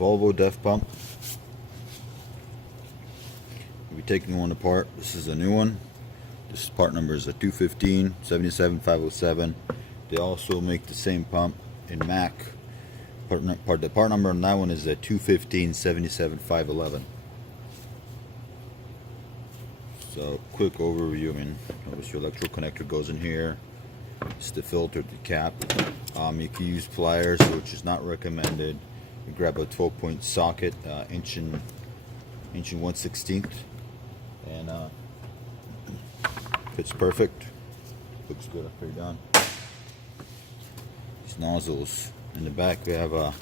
Volvo Def pump. We'll be taking one apart. This is a new one. This part number is a 215 77507. They also make the same pump in Mack. The part number on that one is a 215 77511. So quick overview. I mean, notice your electrical connector goes in here. It's the filter, the cap. You can use pliers, which is not recommended. You grab a 12-point socket, inch and 1/16, and fits perfect. Looks good after you're done. These nozzles in the back, we have a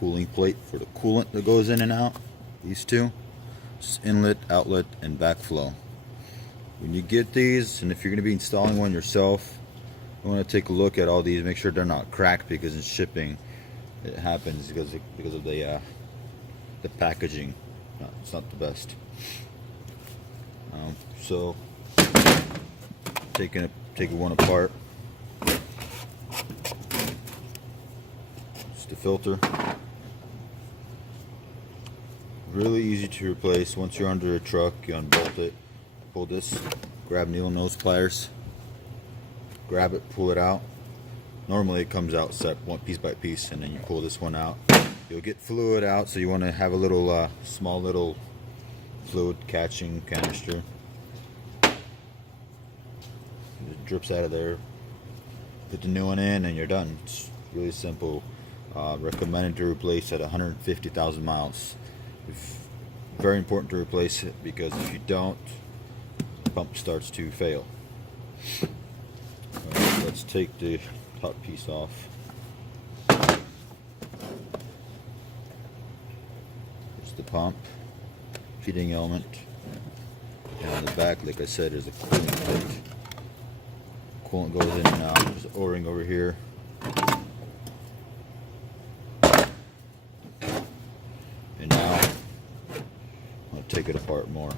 cooling plate for the coolant that goes in and out. These two, it's inlet, outlet, and backflow. When you get these, and if you're going to be installing one yourself, you want to take a look at all these. Make sure they're not cracked, because in shipping it happens because of the packaging. No, it's not the best. So taking one apart. It's the filter. Really easy to replace. Once you're under a truck, you unbolt it. Pull this. Grab needle nose pliers. Grab it. Pull it out. Normally it comes out set one piece by piece, and then you pull this one out. You'll get fluid out, so you want to have a little small little fluid catching canister. It drips out of there. Put the new one in and you're done. It's really simple. Recommended to replace at 150,000 miles. Very important to replace it, because if you don't, the pump starts to fail. Let's take the top piece off. Here's the pump, feeding element, and on the back, like I said, is a coolant plate. Coolant goes in and out. There's an O-ring over here. And now I'm going to take it apart more.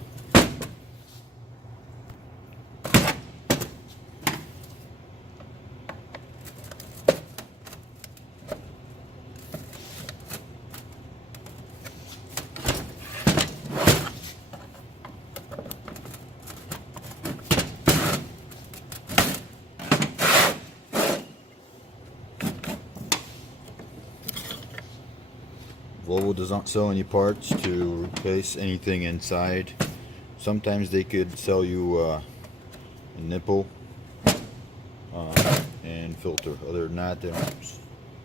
Volvo does not sell any parts to replace anything inside. Sometimes they could sell you a nipple and filter. Other than that, they don't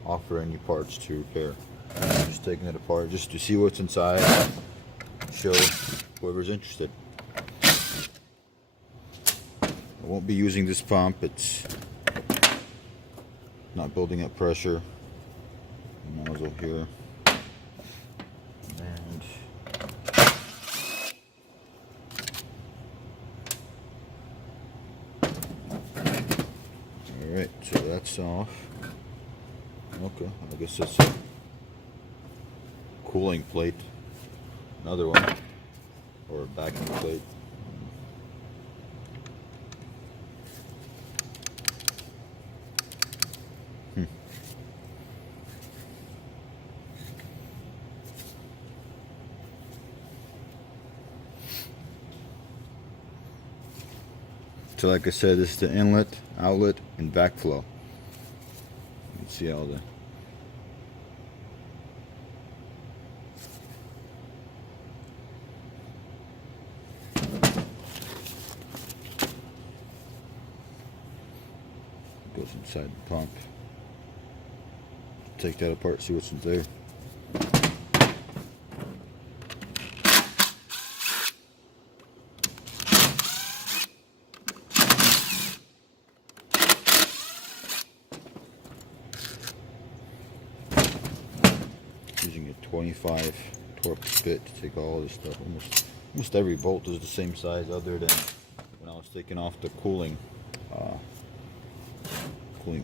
offer any parts to repair. I'm just taking it apart just to see what's inside. Show whoever's interested. I won't be using this pump. It's not building up pressure. Nozzle here. Alright, so that's off. Okay, I guess that's a cooling plate. Another one. Or a backing plate. So like I said, this is the inlet, outlet, and backflow. You can see all the goes inside the pump. Take that apart, see what's in there. Using a 25 torque bit to take all this stuff. Almost every bolt is the same size, other than when I was taking off the cooling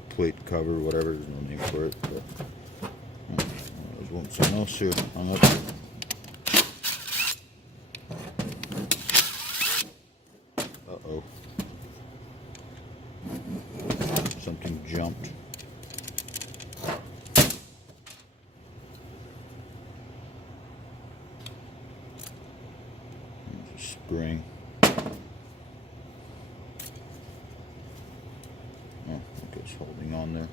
plate cover, whatever. There's no name for it. But there's something else here hung up. Uh-oh. Something jumped. spring. Oh, okay, it's holding on there.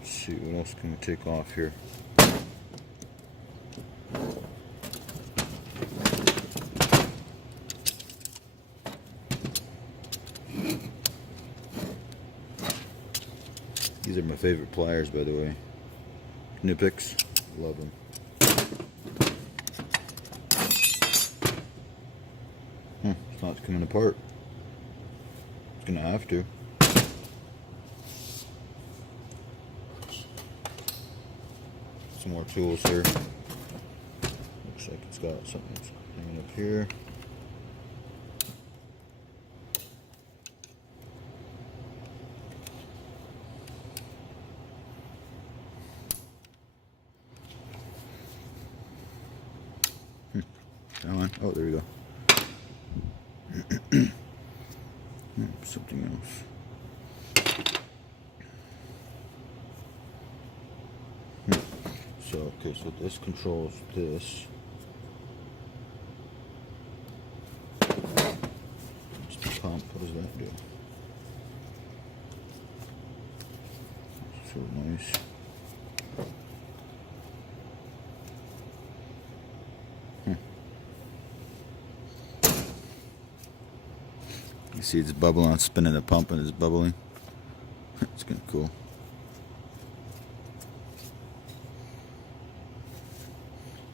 Let's see, what else can we take off here? These are my favorite pliers, by the way. Knipex, love them. It's not coming apart. It's gonna have to. Some more tools here. Looks like it's got something that's hanging up here. Come on. Oh, there we go. Something else. So, okay, so this controls this. It's the pump. What does that do? So nice. You see it's bubbling, it's spinning the pump and it's bubbling. It's kind of cool.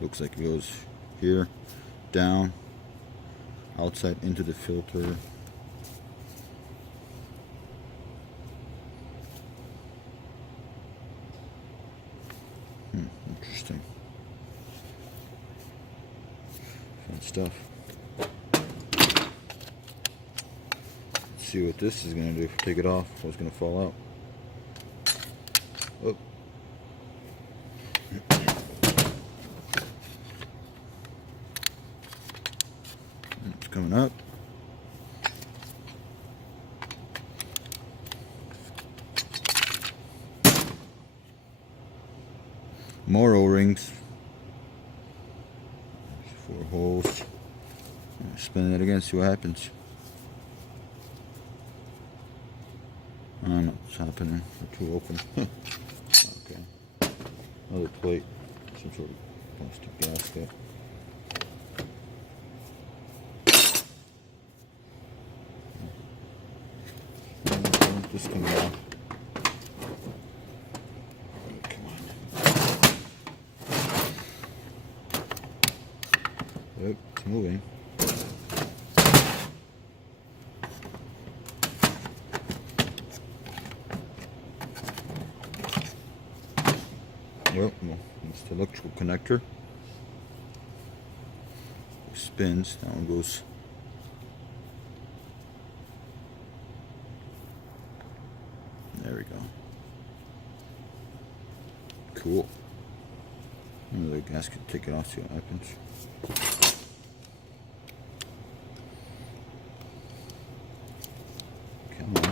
Looks like it goes here, down, outside into the filter. Interesting. Fun stuff. See what this is going to do. Take it off. It's going to fall out. Oh. It's coming up. More O-rings. 4 holes. Spin it again. See what happens. I don't know what's happening. They're too open. Okay. Another plate. Some sort of plastic gasket. This coming off. Come on. Oh, it's moving. Well, it's the electrical connector. It spins. That one goes. There we go. Cool. Another gasket. Take it off. See what happens. Come on.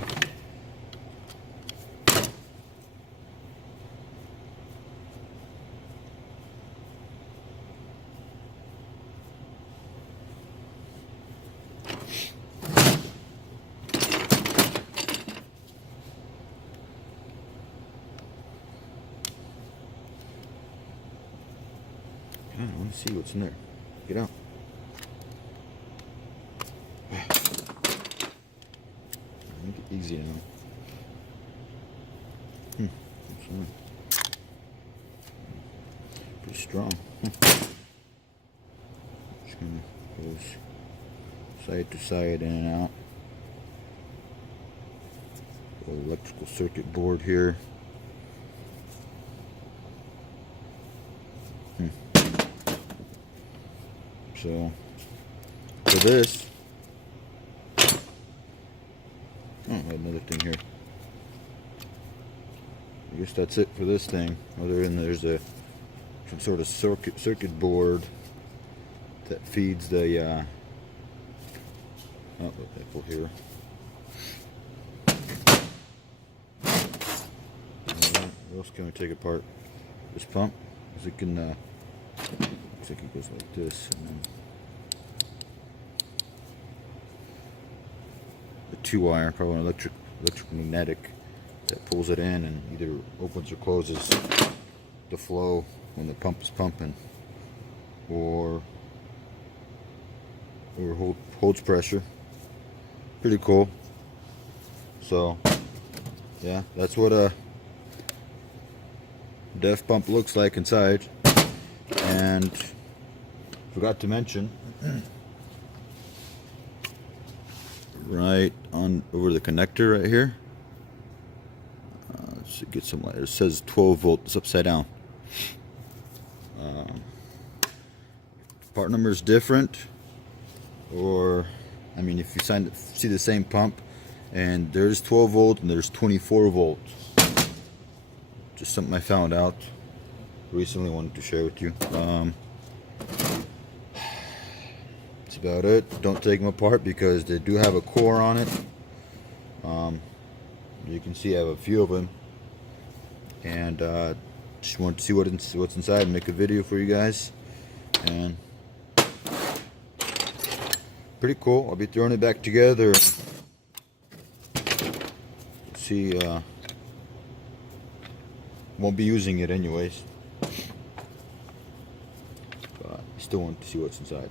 I want to see what's in there. Get out. Make it easy now. Pretty strong. Just gonna goes side to side, in and out. Electrical circuit board here. So for this, oh, another thing here. I guess that's it for this thing. Other than there's some sort of circuit board that feeds the outlet nipple here. What else can we take apart? This pump, because it can, looks like it goes like this, and then the 2-wire, probably an electromagnetic, that pulls it in and either opens or closes the flow when the pump is pumping, or holds pressure. Pretty cool. So yeah, that's what a Def pump looks like inside. And forgot to mention, right on over the connector right here, let's see, get some light. It says 12 volt. It's upside down. Part number is different, or I mean, if you see the same pump, and there's 12 volt and there's 24 volt. Just something I found out recently, wanted to share with you. That's about it. Don't take them apart because they do have a core on it. You can see I have a few of them, and just want to see what's inside and make a video for you guys. And pretty cool. I'll be throwing it back together. See, won't be using it anyways, but I still want to see what's inside.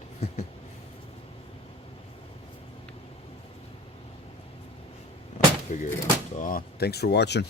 I'll figure it out. So thanks for watching.